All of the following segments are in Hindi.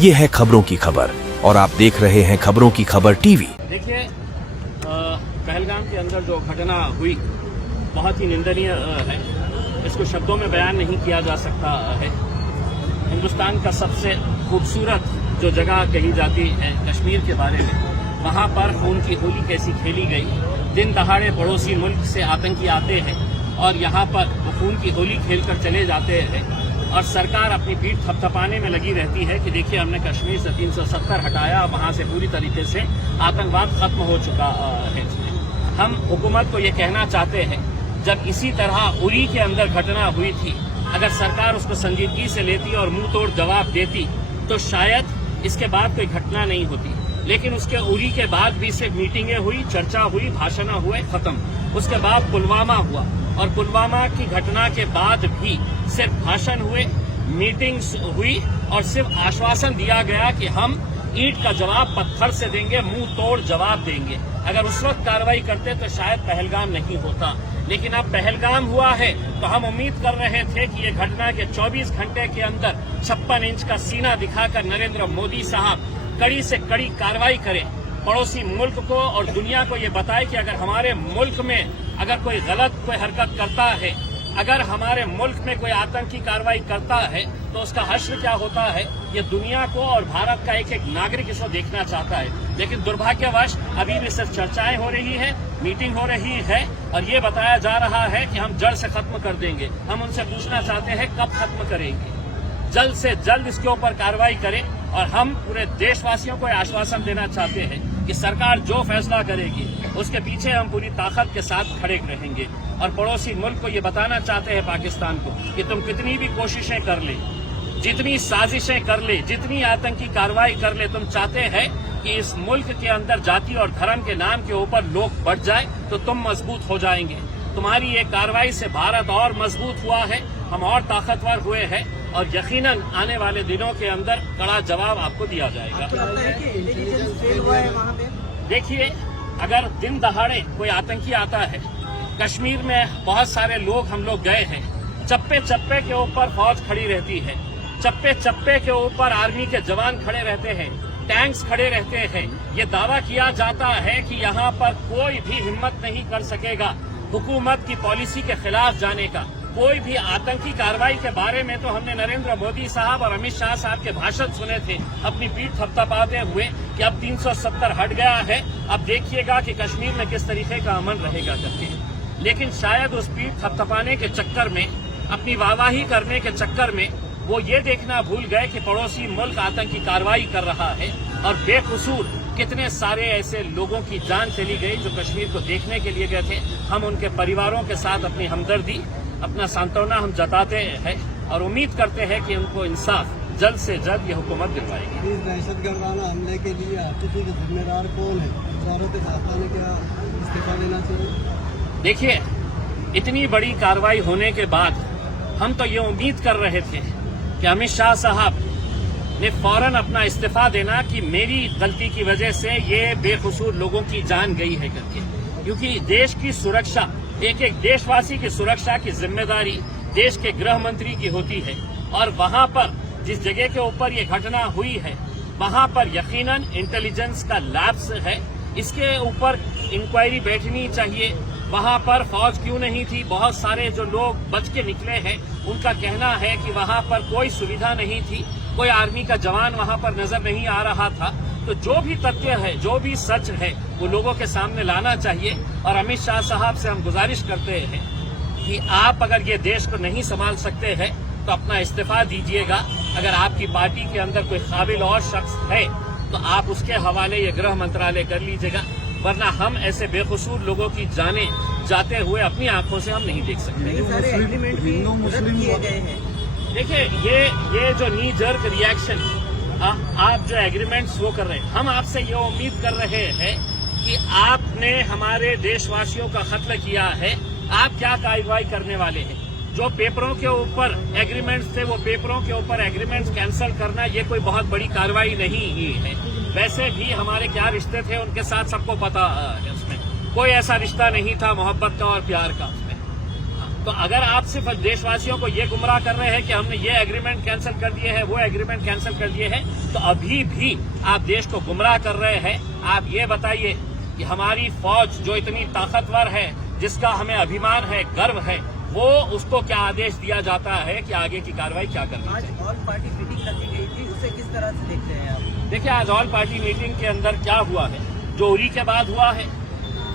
ये है खबरों की खबर और आप देख रहे हैं खबरों की खबर टीवी। देखिए, पहलगाम के अंदर जो घटना हुई बहुत ही निंदनीय है। इसको शब्दों में बयान नहीं किया जा सकता है। हिंदुस्तान का सबसे खूबसूरत जो जगह कही जाती है कश्मीर के बारे में, वहां पर खून की होली कैसी खेली गई। दिन दहाड़े पड़ोसी मुल्क से आतंकी आते हैं और यहाँ पर वो खून की होली खेलकर चले जाते हैं और सरकार अपनी पीठ थपथपाने में लगी रहती है कि देखिए हमने कश्मीर से 370 हटाया, वहां से पूरी तरीके से आतंकवाद खत्म हो चुका है। हम हुकूमत को ये कहना चाहते हैं, जब इसी तरह उरी के अंदर घटना हुई थी, अगर सरकार उसको संजीदगी से लेती और मुंह तोड़ जवाब देती तो शायद इसके बाद कोई घटना नहीं होती। लेकिन उसके उरी के बाद भी सिर्फ मीटिंगें हुई, चर्चा हुई, भाषण हुए, खत्म। उसके बाद पुलवामा हुआ और पुलवामा की घटना के बाद भी सिर्फ भाषण हुए, मीटिंग्स हुई और सिर्फ आश्वासन दिया गया कि हम ईंट का जवाब पत्थर से देंगे, मुंह तोड़ जवाब देंगे। अगर उस वक्त कार्रवाई करते तो शायद पहलगाम नहीं होता। लेकिन अब पहलगाम हुआ है तो हम उम्मीद कर रहे थे कि ये घटना के 24 घंटे के अंदर 56 इंच का सीना दिखाकर नरेंद्र मोदी साहब कड़ी से कड़ी कार्रवाई करें, पड़ोसी मुल्क को और दुनिया को ये बताए कि अगर हमारे मुल्क में अगर कोई गलत कोई हरकत करता है, अगर हमारे मुल्क में कोई आतंकी कार्रवाई करता है तो उसका हश्र क्या होता है, ये दुनिया को और भारत का एक एक नागरिक इसको देखना चाहता है। लेकिन दुर्भाग्यवश अभी भी सिर्फ चर्चाएं हो रही है, मीटिंग हो रही है और ये बताया जा रहा है कि हम जड़ से खत्म कर देंगे। हम उनसे पूछना चाहते हैं कब खत्म करेंगे। जल्द से जल्द इसके ऊपर कार्रवाई करें और हम पूरे देशवासियों को आश्वासन देना चाहते हैं कि सरकार जो फैसला करेगी उसके पीछे हम पूरी ताकत के साथ खड़े रहेंगे। और पड़ोसी मुल्क को ये बताना चाहते हैं पाकिस्तान को कि तुम कितनी भी कोशिशें कर ले, जितनी साजिशें कर ले, जितनी आतंकी कार्रवाई कर ले, तुम चाहते हैं कि इस मुल्क के अंदर जाति और धर्म के नाम के ऊपर लोग बढ़ जाए तो तुम मजबूत हो जाएंगे। तुम्हारी ये कार्रवाई से भारत और मजबूत हुआ है, हम और ताकतवर हुए हैं और यकीनन आने वाले दिनों के अंदर कड़ा जवाब आपको दिया जाएगा। देखिए, अगर दिन दहाड़े कोई आतंकी आता है, कश्मीर में बहुत सारे लोग हम लोग गए हैं, चप्पे चप्पे के ऊपर फौज खड़ी रहती है, चप्पे चप्पे के ऊपर आर्मी के जवान खड़े रहते हैं, टैंक्स खड़े रहते हैं। ये दावा किया जाता है कि यहाँ पर कोई भी हिम्मत नहीं कर सकेगा हुकूमत की पॉलिसी के खिलाफ जाने का। कोई भी आतंकी कार्रवाई के बारे में तो हमने नरेंद्र मोदी साहब और अमित शाह साहब के भाषण सुने थे, अपनी पीठ थपथपाते हुए कि अब 370 हट गया है, अब देखिएगा कि कश्मीर में किस तरीके का अमन रहेगा करके। लेकिन शायद उस पीठ थपथपाने के चक्कर में, अपनी वाहवाही करने के चक्कर में वो ये देखना भूल गए कि पड़ोसी मुल्क आतंकी कार्रवाई कर रहा है और बेकसूर कितने सारे ऐसे लोगों की जान चली गई जो कश्मीर को देखने के लिए गए थे। हम उनके परिवारों के साथ अपनी हमदर्दी, अपना सांत्वना हम जताते हैं और उम्मीद करते हैं कि उनको इंसाफ जल्द से जल्द ये हुकूमत दिलवाएगी। इस दहशतगर्दाना हमले के लिए आतिशी के जिम्मेदार कौन है? के साथ आने क्या इस्तीफा देना चाहिए? देखिए, इतनी बड़ी कार्रवाई होने के बाद हम तो ये उम्मीद कर रहे थे कि अमित शाह साहब ने फौरन अपना इस्तीफा देना कि मेरी गलती की वजह से ये बेकसूर लोगों की जान गई है करके। क्योंकि देश की सुरक्षा, एक एक देशवासी की सुरक्षा की जिम्मेदारी देश के गृह मंत्री की होती है और वहां पर जिस जगह के ऊपर ये घटना हुई है वहां पर यकीनन इंटेलिजेंस का लैप्स है। इसके ऊपर इंक्वायरी बैठनी चाहिए। वहां पर फौज क्यों नहीं थी? बहुत सारे जो लोग बच के निकले हैं उनका कहना है कि वहां पर कोई सुविधा नहीं थी, कोई आर्मी का जवान वहां पर नजर नहीं आ रहा था। तो जो भी तथ्य है, जो भी सच है, वो लोगों के सामने लाना चाहिए। और अमित शाह साहब से हम गुजारिश करते हैं कि आप अगर ये देश को नहीं संभाल सकते हैं तो अपना इस्तीफा दीजिएगा। अगर आपकी पार्टी के अंदर कोई काबिल और शख्स है तो आप उसके हवाले ये गृह मंत्रालय कर लीजिएगा, वरना हम ऐसे बेकसूर लोगों की जानें जाते हुए अपनी आंखों से हम नहीं देख सकते। देखिए, ये जो नी जर्क रिएक्शन, आप जो एग्रीमेंट्स वो कर रहे हैं, हम आपसे ये उम्मीद कर रहे हैं कि आपने हमारे देशवासियों का कत्ल किया है, आप क्या कार्रवाई करने वाले हैं? जो पेपरों के ऊपर एग्रीमेंट्स थे वो पेपरों के ऊपर एग्रीमेंट्स कैंसिल करना ये कोई बहुत बड़ी कार्रवाई नहीं ही है। वैसे भी हमारे क्या रिश्ते थे उनके साथ सबको पता है, उसमें कोई ऐसा रिश्ता नहीं था मोहब्बत का और प्यार का उसमें। तो अगर आप सिर्फ देशवासियों को ये गुमराह कर रहे हैं कि हमने ये एग्रीमेंट कैंसिल कर दिए हैं, वो एग्रीमेंट कैंसिल कर दिए हैं, तो अभी भी आप देश को गुमराह कर रहे हैं। आप ये बताइए कि हमारी फौज जो इतनी ताकतवर है, जिसका हमें अभिमान है, गर्व है, वो उसको क्या आदेश दिया जाता है कि आगे की कार्रवाई क्या करनी है। आज ऑल पार्टी मीटिंग रखी गई थी, उसे किस तरह से देखते हैं आप? देखिए, आज ऑल पार्टी मीटिंग के अंदर क्या हुआ है, जो उरी के बाद हुआ है,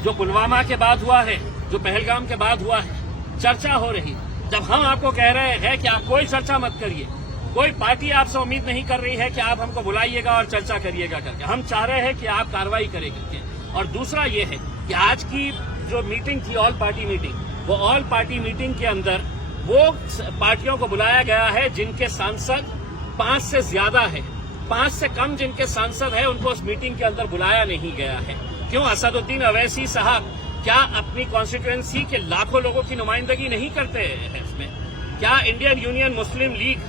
जो पुलवामा के बाद हुआ है, जो पहलगाम के बाद हुआ है, चर्चा हो रही है। जब हम आपको कह रहे हैं कि आप कोई चर्चा मत करिए, कोई पार्टी आपसे उम्मीद नहीं कर रही है कि आप हमको बुलाइएगा और चर्चा करिएगा करके, हम चाह रहे हैं कि आप कार्रवाई करें करके। और दूसरा ये है कि आज की जो मीटिंग थी ऑल पार्टी मीटिंग, वो ऑल पार्टी मीटिंग के अंदर वो पार्टियों को बुलाया गया है जिनके सांसद 5 से ज्यादा है, 5 से कम जिनके सांसद है उनको उस मीटिंग के अंदर बुलाया नहीं गया है। क्यों? असदुद्दीन अवैसी साहब क्या अपनी कॉन्स्टिट्यूएंसी के लाखों लोगों की नुमाइंदगी नहीं करते हैं इसमें? क्या इंडियन यूनियन मुस्लिम लीग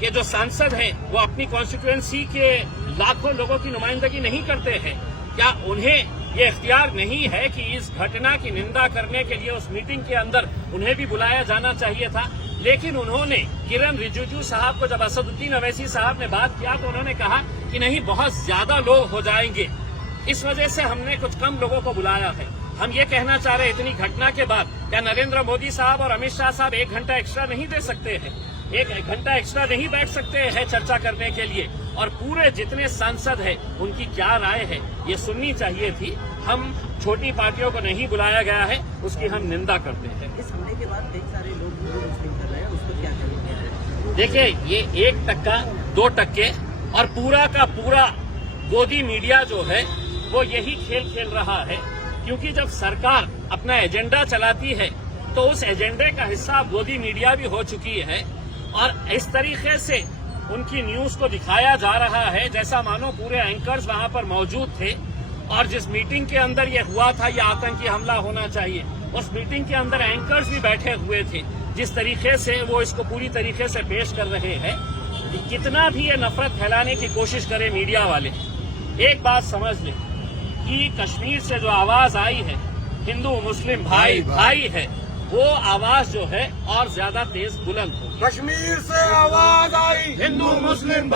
के जो सांसद हैं वो अपनी कॉन्स्टिट्यूएंसी के लाखों लोगों की नुमाइंदगी नहीं करते हैं? क्या उन्हें ये इख्तियार नहीं है कि इस घटना की निंदा करने के लिए उस मीटिंग के अंदर उन्हें भी बुलाया जाना चाहिए था? लेकिन उन्होंने किरण रिजिजू साहब को, जब असदुद्दीन अवैसी साहब ने बात किया तो उन्होंने कहा कि नहीं, बहुत ज्यादा लोग हो जाएंगे, इस वजह से हमने कुछ कम लोगों को बुलाया है। हम ये कहना चाह रहे हैं, इतनी घटना के बाद क्या नरेंद्र मोदी साहब और अमित शाह साहब 1 घंटा एक्स्ट्रा नहीं दे सकते हैं? 1 घंटा एक्स्ट्रा नहीं बैठ सकते हैं चर्चा करने के लिए? और पूरे जितने सांसद हैं उनकी क्या राय है ये सुननी चाहिए थी। हम छोटी पार्टियों को नहीं बुलाया गया है, उसकी हम निंदा करते हैं। इस हमले के बाद कई सारे लोग हिंदू मुस्लिम कर रहे हैं, उसको क्या करेंगे? देखिए, ये 1%, 2% और पूरा का पूरा गोदी मीडिया जो है वो यही खेल खेल रहा है। क्योंकि जब सरकार अपना एजेंडा चलाती है तो उस एजेंडे का हिस्सा गोदी मीडिया भी हो चुकी है, और इस तरीके से उनकी न्यूज को दिखाया जा रहा है जैसा मानो पूरे एंकर्स वहां पर मौजूद थे। और जिस मीटिंग के अंदर ये हुआ था, ये आतंकी हमला होना चाहिए, उस मीटिंग के अंदर एंकर्स भी बैठे हुए थे। जिस तरीके से वो इसको पूरी तरीके से पेश कर रहे हैं, कितना भी ये नफरत फैलाने की कोशिश करे मीडिया वाले, एक बात समझ लें कि कश्मीर से जो आवाज आई है, हिंदू मुस्लिम भाई भाई है, वो आवाज जो है और ज्यादा तेज बुलंद हो। कश्मीर से आवाज आई, हिंदू मुस्लिम